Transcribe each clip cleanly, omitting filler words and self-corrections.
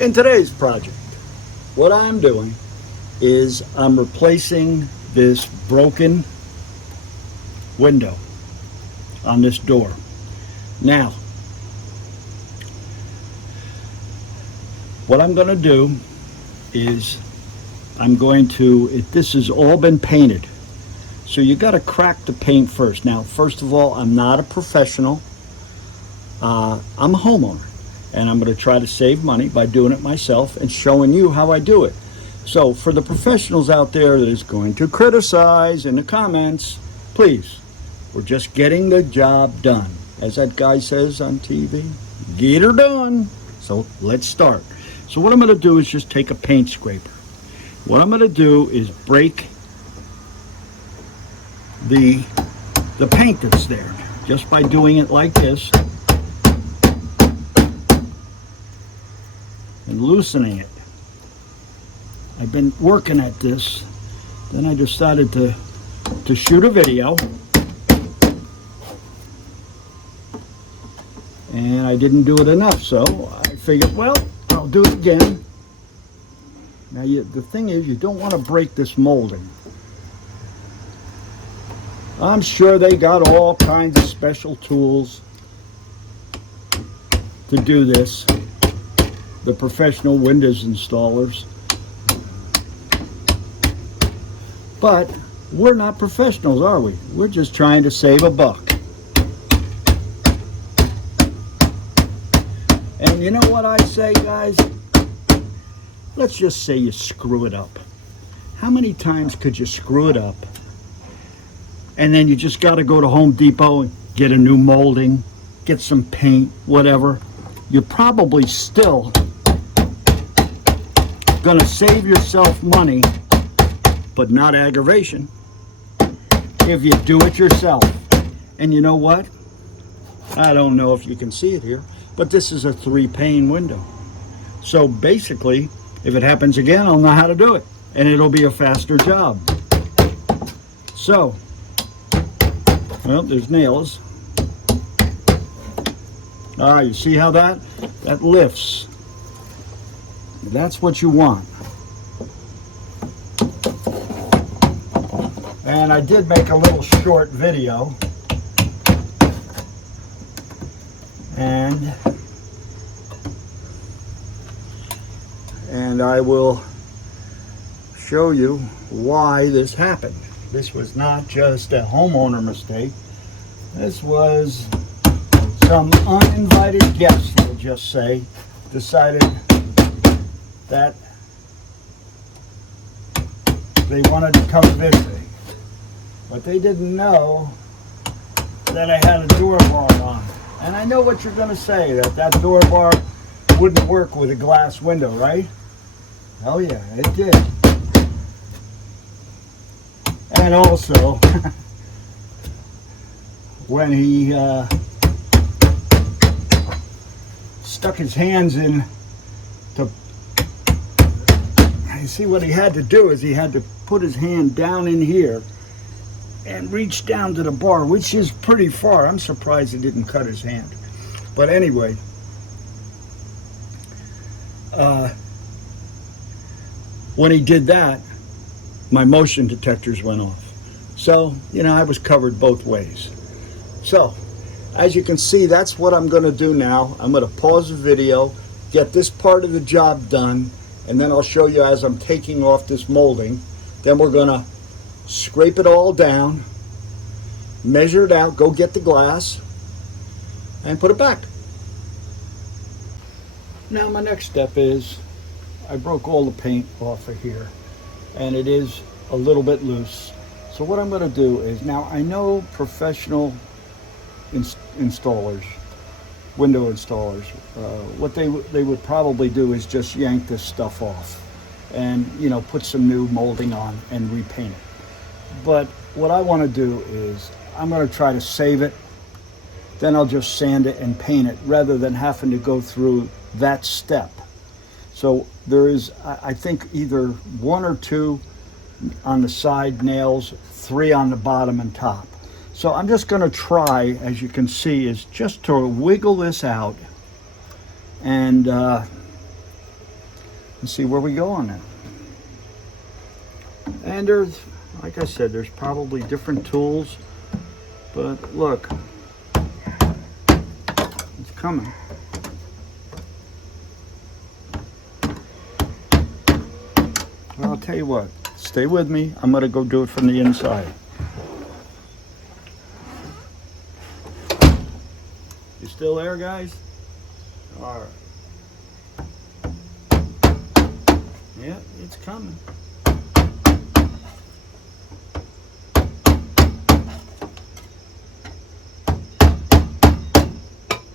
In today's project, what I'm doing is I'm replacing this broken window on this door. Now, what I'm going to do is this has all been painted. So you got to crack the paint first. Now, first of all, I'm not a professional. I'm a homeowner. And I'm going to try to save money by doing it myself and showing you how I do it. So for the professionals out there that is going to criticize in the comments, please, we're just getting the job done. As that guy says on TV, get her done. So let's start. So what I'm going to do is just take a paint scraper. What I'm going to do is break the paint that's there just by doing it like this and loosening it. I've been working at this. Then I decided to shoot a video, and I didn't do it enough, so I figured, well, I'll do it again. Now the thing is, you don't want to break this molding. I'm sure they got all kinds of special tools to do this, the professional windows installers. But we're not professionals, are we? We're just trying to save a buck. And you know what I say, guys? Let's just say you screw it up. How many times could you screw it up? And then you just got to go to Home Depot and get a new molding, get some paint, whatever. You're probably still going to save yourself money, but not aggravation, if you do it yourself. And you know what? I don't know if you can see it here, but this is a 3-pane window. So basically, if it happens again, I'll know how to do it, and it'll be a faster job. So, well, there's nails. You see how that lifts? That's what you want. And I did make a little short video, and I will show you why this happened. This was not just a homeowner mistake. This was some uninvited guests, we'll just say, decided that they wanted to come visit. But they didn't know that I had a door bar on. And I know what you're going to say, that door bar wouldn't work with a glass window, right? Oh yeah, it did. And also, when he stuck his hands in to, you see what he had to do is he had to put his hand down in here and reach down to the bar, which is pretty far. I'm surprised it didn't cut his hand. But anyway, when he did that, my motion detectors went off. So, I was covered both ways. So, as you can see, that's what I'm going to do now. I'm going to pause the video, get this part of the job done, and then I'll show you as I'm taking off this molding. Then we're going to scrape it all down, measure it out, go get the glass, and put it back. Now my next step is I broke all the paint off of here, and it is a little bit loose. So what I'm going to do is, now I know professional installers, window installers, what they would probably do is just yank this stuff off and put some new molding on and repaint it. But what I want to do is I'm going to try to save it, then I'll just sand it and paint it rather than having to go through that step. So there is, I think, either 1 or 2 on the side nails, 3 on the bottom and top. So I'm just going to try, as you can see, is just to wiggle this out and and see where we go on that. And there's, like I said, there's probably different tools, but look, it's coming. Well, I'll tell you what, stay with me. I'm gonna go do it from the inside. You still there, guys? All right. Yeah, it's coming.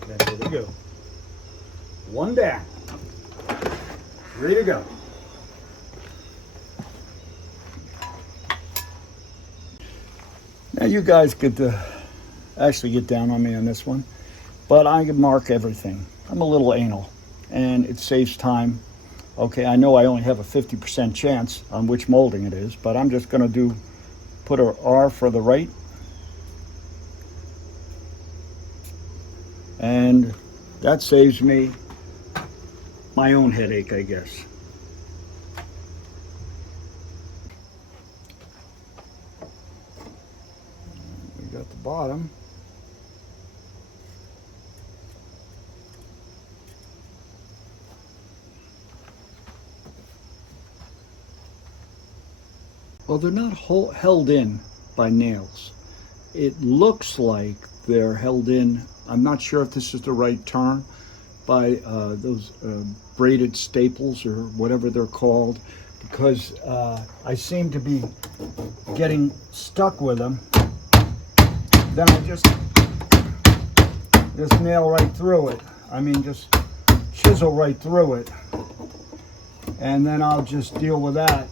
There we go. One down. Ready to go. Now you guys could actually get down on me on this one, but I can mark everything. I'm a little anal, and it saves time. Okay, I know I only have a 50% chance on which molding it is, but I'm just going to put a R for the right, and that saves me my own headache, I guess. We got the bottom. Well, they're not held in by nails. It looks like they're held in, I'm not sure if this is the right term, by those braided staples or whatever they're called, because I seem to be getting stuck with them. Then I just nail right through it. I mean, just chisel right through it. And then I'll just deal with that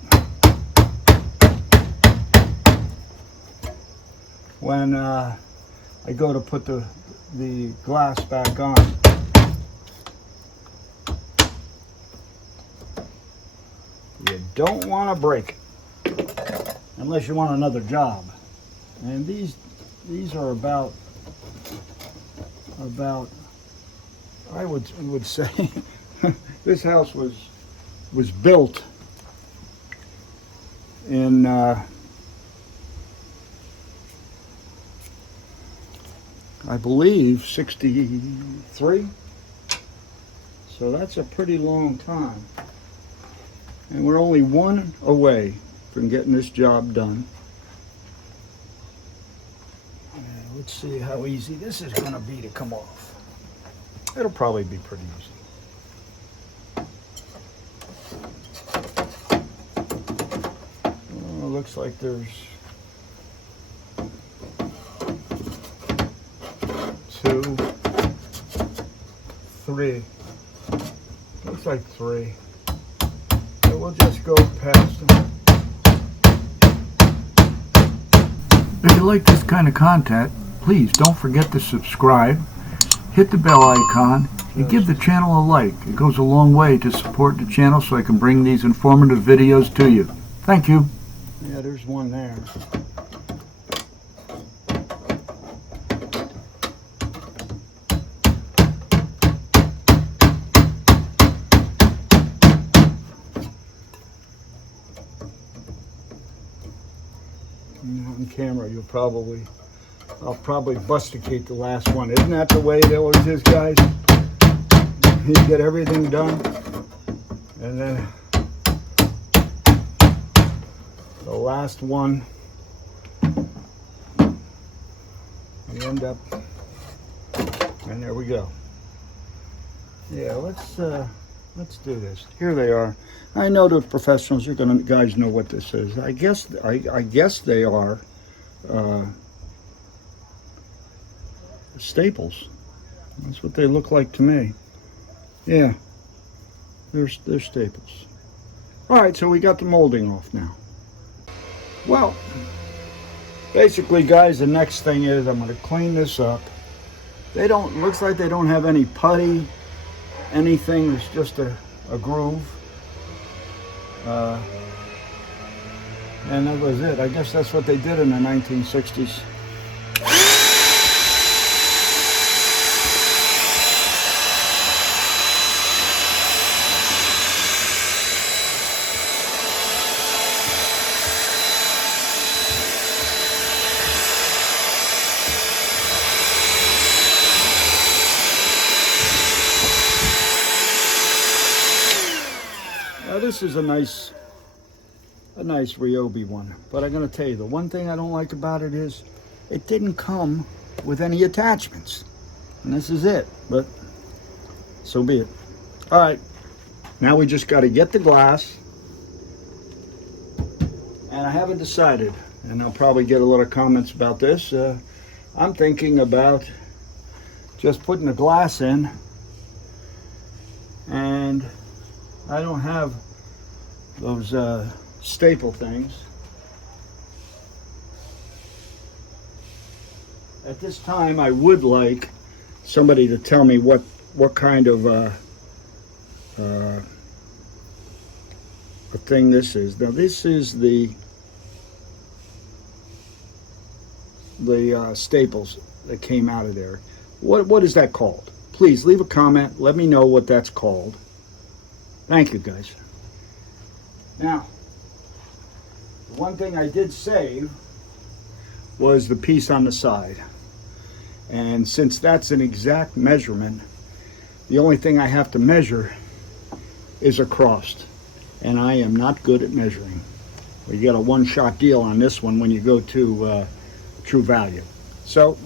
when I go to put the glass back on. You don't want to break it unless you want another job. And these are about I would say this house was built in I believe 63. So that's a pretty long time. And we're only one away from getting this job done. Let's see how easy this is going to be to come off. It'll probably be pretty easy. Oh, looks like there's 2, 3. Looks like 3. So we'll just go past them. If you like this kind of content, please don't forget to subscribe, hit the bell icon, and give the channel a like. It goes a long way to support the channel so I can bring these informative videos to you. Thank you. Yeah, there's one there. On camera, I'll probably busticate the last one. Isn't that the way it always is, guys? You get everything done, and then the last one, you end up, and there we go. Yeah, let's do this. Here they are. I know the professionals, guys know what this is. I guess they are staples. That's what they look like to me. Yeah, they're staples. All right, so we got the molding off now. Well, basically, guys, the next thing is I'm going to clean this up. Looks like they don't have any putty, anything. It's just a groove. And that was it. I guess that's what they did in the 1960s. Now this is a nice Ryobi one, but I'm gonna tell you, the one thing I don't like about it is it didn't come with any attachments, and this is it, but so be it. All right, now we just got to get the glass, and I haven't decided, and I'll probably get a lot of comments about this. I'm thinking about just putting the glass in, and I don't have those staple things. At this time, I would like somebody to tell me what kind of a thing this is. Now, this is the staples that came out of there. What is that called? Please leave a comment. Let me know what that's called. Thank you, guys. Now, the one thing I did save was the piece on the side. And since that's an exact measurement, the only thing I have to measure is across. And I am not good at measuring. Well, you get a one-shot deal on this one when you go to True Value. So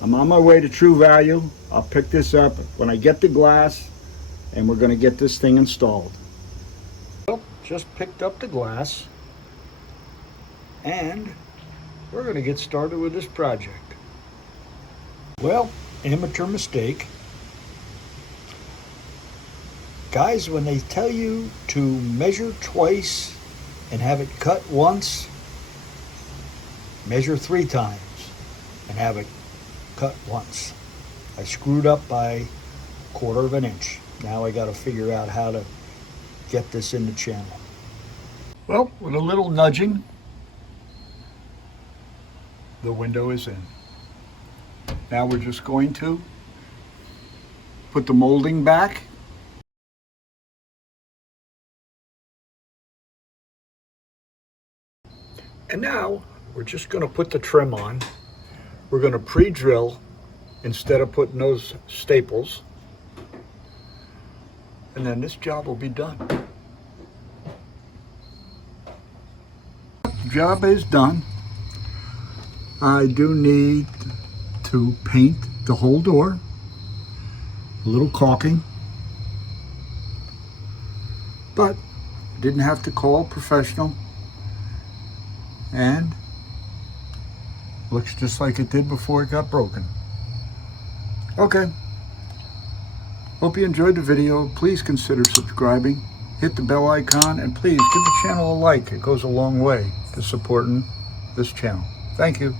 I'm on my way to True Value. I'll pick this up when I get the glass, and we're going to get this thing installed. Well, just picked up the glass, and we're going to get started with this project. Well, amateur mistake. Guys, when they tell you to measure twice and have it cut once, measure 3 times and have it cut once. I screwed up by 1/4 of an inch. Now I got to figure out how to get this in the channel. Well, with a little nudging, the window is in. Now we're just going to put the molding back. And now we're just going to put the trim on. We're going to pre-drill instead of putting those staples. And then this job will be done. Job is done. I do need to paint the whole door. A little caulking. But didn't have to call a professional. And looks just like it did before it got broken. Okay. Hope you enjoyed the video. Please consider subscribing. Hit the bell icon, and please give the channel a like. It goes a long way to supporting this channel. Thank you.